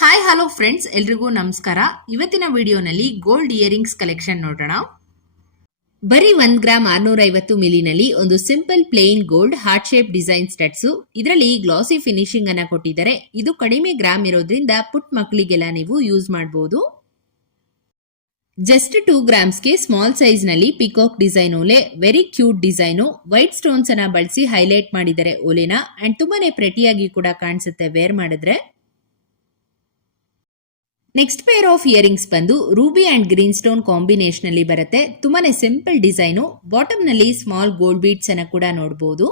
Hi hello friends ಎಲ್ರಿಗೂ ನಮಸ್ಕಾರ. ಇವತ್ತಿನ ವಿಡಿಯೋನಲ್ಲಿ ಗೋಲ್ಡ್ ಇಯರಿಂಗ್ಸ್ ಕಲೆಕ್ಷನ್ ನೋಡೋಣ. ಬರೀ ಒಂದ್ ಗ್ರಾಮ್ ಆರ್ನೂರ ಐವತ್ತು ಮಿಲಿನಲ್ಲಿ ಒಂದು simple plain gold heart shape design studs ಇದರಲ್ಲಿ ಗ್ಲಾಸಿ ಫಿನಿಶಿಂಗ್ ಅನ್ನ ಕೊಟ್ಟಿದ್ದಾರೆ. ಇದು ಕಡಿಮೆ ಗ್ರಾಮ್ ಇರೋದ್ರಿಂದ ಪುಟ್ ಮಕ್ಕಳಿಗೆಲ್ಲ ನೀವು ಯೂಸ್ ಮಾಡಬಹುದು ಜಸ್ಟ್ ಟೂ ಗ್ರಾಮ್ಸ್ಗೆ ಸ್ಮಾಲ್ ಸೈಜ್ನಲ್ಲಿ ಪಿಕಾಕ್ ಡಿಸೈನ್ ಓಲೆ very cute design white stones ಅನ್ನ ಬಳಸಿ ಹೈಲೈಟ್ ಮಾಡಿದ್ದಾರೆ ಓಲೆನ ಅಂಡ್ ತುಂಬಾನೇ ಪ್ರೆಟಿಯಾಗಿ ಕೂಡ ಕಾಣಿಸುತ್ತೆ ವೇರ್ ಮಾಡಿದ್ರೆ. ನೆಕ್ಸ್ಟ್ ಪೇರ್ ಆಫ್ ಇಯರಿಂಗ್ಸ್ ಬಂದು ruby and green stone combination ಅಲ್ಲಿ ಬರುತ್ತೆ. ತುಂಬಾನೇ ಸಿಂಪಲ್ ಡಿಸೈನು ಬಾಟಮ್ನಲ್ಲಿ ಸ್ಮಾಲ್ ಗೋಲ್ಡ್ ಬೀಟ್ಸ್ ಅನ್ನ ಕೂಡ ನೋಡಬಹುದು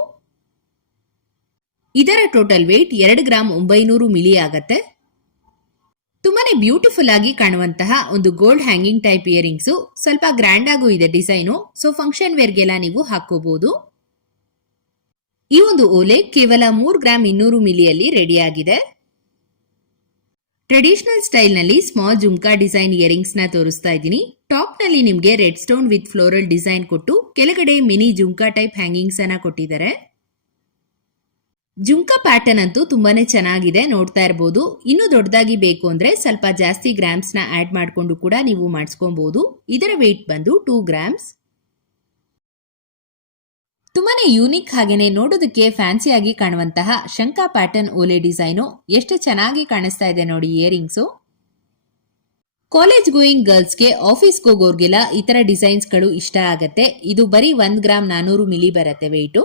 ಇದರ ಟೋಟಲ್ ವೇಟ್ ಎರಡು ಗ್ರಾಮ್ ಒಂಬೈನೂರು ಮಿಲಿ ಆಗತ್ತೆ. ತುಂಬಾನೇ ಬ್ಯೂಟಿಫುಲ್ ಆಗಿ ಕಾಣುವಂತಹ ಒಂದು ಗೋಲ್ಡ್ ಹ್ಯಾಂಗಿಂಗ್ ಟೈಪ್ ಇಯರಿಂಗ್ಸ್ ಸ್ವಲ್ಪ ಗ್ರ್ಯಾಂಡ್ ಆಗೂ ಇದೆ ಡಿಸೈನು ಸೊ ಫಂಕ್ಷನ್ ವೇರ್ಗೆಲ್ಲ ನೀವು ಹಾಕೋಬಹುದು ಈ ಒಂದು ಓಲೆ ಕೇವಲ ಮೂರು ಗ್ರಾಮ್ ಇನ್ನೂರು ಮಿಲಿಯಲ್ಲಿ ರೆಡಿ ಆಗಿದೆ. ಟ್ರೆಡಿಷನಲ್ ಸ್ಟೈಲ್ನಲ್ಲಿ ಸ್ಮಾಲ್ ಜುಮ್ಕಾ ಡಿಸೈನ್ ಇಯರಿಂಗ್ಸ್ನ ತೋರಿಸ್ತಾ ಇದ್ದೀನಿ. ಟಾಪ್ನಲ್ಲಿ ನಿಮ್ಗೆ red stone with floral design ಕೊಟ್ಟು, ಕೆಳಗಡೆ ಮಿನಿ ಜುಮ್ಕಾ ಟೈಪ್ ಹ್ಯಾಂಗಿಂಗ್ಸ್ ಅನ್ನ ಕೊಟ್ಟಿದ್ದಾರೆ. ಜುಮ್ಕಾ ಪ್ಯಾಟರ್ನ್ ಅಂತೂ ತುಂಬಾನೇ ಚೆನ್ನಾಗಿದೆ, ನೋಡ್ತಾ ಇರಬಹುದು ಇನ್ನು ದೊಡ್ಡದಾಗಿ ಬೇಕು ಅಂದ್ರೆ ಸ್ವಲ್ಪ ಜಾಸ್ತಿ ಗ್ರಾಮ್ಸ್ನ ಆಡ್ ಮಾಡಿಕೊಂಡು ಕೂಡ ನೀವು ಮಾಡಿಸ್ಕೊಬಹುದು ಇದರ ವೇಟ್ ಬಂದು ಟೂ ಗ್ರಾಮ್ಸ್ ತುಂಬಾನೇ ಯೂನಿಕ್ ಹಾಗೇನೆ ನೋಡೋದಕ್ಕೆ ಫ್ಯಾನ್ಸಿಯಾಗಿ ಕಾಣುವಂತಹ ಶಂಕಾ ಪ್ಯಾಟರ್ನ್ ಓಲೆ ಡಿಸೈನು ಎಷ್ಟು ಚೆನ್ನಾಗಿ ಕಾಣಿಸ್ತಾ ಇದೆ ನೋಡಿ ಇಯರಿಂಗ್ಸು ಕಾಲೇಜ್ ಗೋಯಿಂಗ್ ಗರ್ಲ್ಸ್ಗೆ ಆಫೀಸ್ ಹೋಗೋರ್ಗೆಲ್ಲ ಈ ತರ ಡಿಸೈನ್ಸ್ಗಳು ಇಷ್ಟ ಆಗತ್ತೆ. ಇದು ಬರೀ ಒಂದ್ ಗ್ರಾಮ್ ನಾನೂರು ಮಿಲಿ ಬರುತ್ತೆ ವೆಯ್ಟು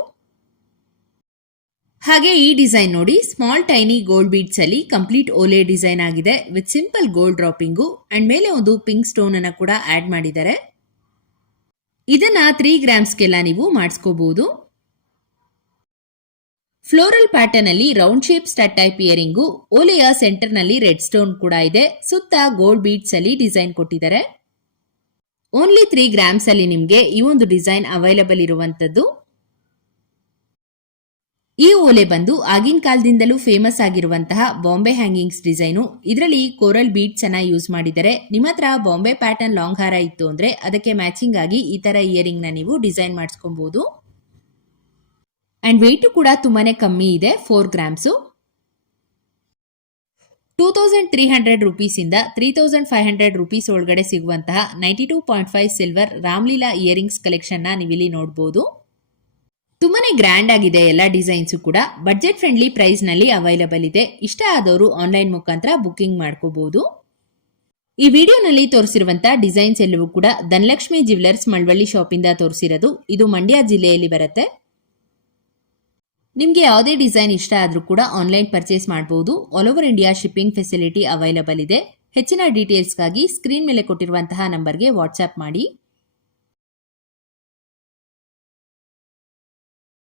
ಹಾಗೆ ಈ ಡಿಸೈನ್ ನೋಡಿ ಸ್ಮಾಲ್ ಟೈನಿ ಗೋಲ್ಡ್ ಬೀಡ್ಸ್ ಅಲ್ಲಿ ಕಂಪ್ಲೀಟ್ ಓಲೆ ಡಿಸೈನ್ ಆಗಿದೆ with simple gold dropping and ಮೇಲೆ ಒಂದು ಪಿಂಕ್ ಸ್ಟೋನ್ ಅನ್ನ ಕೂಡ ಆಡ್ ಮಾಡಿದ್ದಾರೆ. ಇದನ್ನ ತ್ರೀ ಗ್ರಾಮ್ಸ್ಗೆಲ್ಲ ನೀವು ಮಾಡಿಸ್ಕೋಬಹುದು ಫ್ಲೋರಲ್ ಪ್ಯಾಟರ್ನ್ ಅಲ್ಲಿ round shape stud type earring ಓಲೆಯ ಸೆಂಟರ್ನಲ್ಲಿ ರೆಡ್ ಸ್ಟೋನ್ ಕೂಡ ಇದೆ. ಸುತ್ತ ಗೋಲ್ಡ್ ಬೀಡ್ಸ್ ಅಲ್ಲಿ ಡಿಸೈನ್ ಕೊಟ್ಟಿದ್ದಾರೆ. ಓನ್ಲಿ ತ್ರೀ ಗ್ರಾಮ್ಸ್ ಅಲ್ಲಿ ನಿಮ್ಗೆ ಈ ಒಂದು ಡಿಸೈನ್ ಅವೈಲಬಲ್ ಇರುವಂತದ್ದು. ಈ ಓಲೆ ಬಂದು ಆಗಿನ ಕಾಲದಿಂದಲೂ ಫೇಮಸ್ ಆಗಿರುವಂತಹ ಬಾಂಬೆ ಹ್ಯಾಂಗಿಂಗ್ಸ್ ಡಿಸೈನು ಇದರಲ್ಲಿ ಕೋರಲ್ ಬೀಟ್ಸ್ ಚೆನ್ನಾಗಿ ಯೂಸ್ ಮಾಡಿದ್ದಾರೆ ನಿಮ್ಮ ಹತ್ರ ಬಾಂಬೆ ಪ್ಯಾಟರ್ನ್ ಲಾಂಗ್ ಹಾರ ಇತ್ತು ಅಂದ್ರೆ ಅದಕ್ಕೆ ಮ್ಯಾಚಿಂಗ್ ಆಗಿ ಈ ತರ ಇಯರಿಂಗ್ನ ನೀವು ಡಿಸೈನ್ ಮಾಡಿಸ್ಕೊಬಹುದು ಅಂಡ್ ವೆಯ್ಟು ಕೂಡ ತುಂಬಾನೇ ಕಮ್ಮಿ ಇದೆ four grams two thousand three hundred rupees ಇಂದ three thousand five hundred rupees ಒಳಗಡೆ ಸಿಗುವಂತಹ ninety two point five silver Ramleela earrings ಕಲೆಕ್ಷನ್ನ ನೀವಿಲ್ಲಿ ನೋಡಬಹುದು ತುಂಬಾನೇ ಗ್ರ್ಯಾಂಡ್ ಆಗಿದೆ ಎಲ್ಲ ಡಿಸೈನ್ಸು ಕೂಡ. ಬಡ್ಜೆಟ್ ಫ್ರೆಂಡ್ಲಿ ಪ್ರೈಸ್ನಲ್ಲಿ ಅವೈಲಬಲ್ ಇದೆ. ಇಷ್ಟ ಆದವರು ಆನ್ಲೈನ್ ಮುಖಾಂತರ ಬುಕ್ಕಿಂಗ್ ಮಾಡ್ಕೋಬಹುದು ಈ ವಿಡಿಯೋನಲ್ಲಿ ತೋರಿಸಿರುವಂತಹ ಡಿಸೈನ್ಸ್ ಎಲ್ಲವೂ ಕೂಡ ಧನಲಕ್ಷ್ಮಿ ಜ್ಯುವೆಲರ್ಸ್ ಮಳವಳ್ಳಿ ಶಾಪ್ ಇಂದ ತೋರಿಸಿರೋದು. ಇದು ಮಂಡ್ಯ ಜಿಲ್ಲೆಯಲ್ಲಿ ಬರುತ್ತೆ. ನಿಮಗೆ ಯಾವುದೇ ಡಿಸೈನ್ ಇಷ್ಟ ಆದರೂ ಕೂಡ ಆನ್ಲೈನ್ ಪರ್ಚೇಸ್ ಮಾಡಬಹುದು all over India shipping facility available ಇದೆ. ಹೆಚ್ಚಿನ ಡೀಟೇಲ್ಸ್ಗಾಗಿ ಸ್ಕ್ರೀನ್ ಮೇಲೆ ಕೊಟ್ಟಿರುವಂತಹ ನಂಬರ್ಗೆ ವಾಟ್ಸ್ಆ್ಯಪ್ ಮಾಡಿ.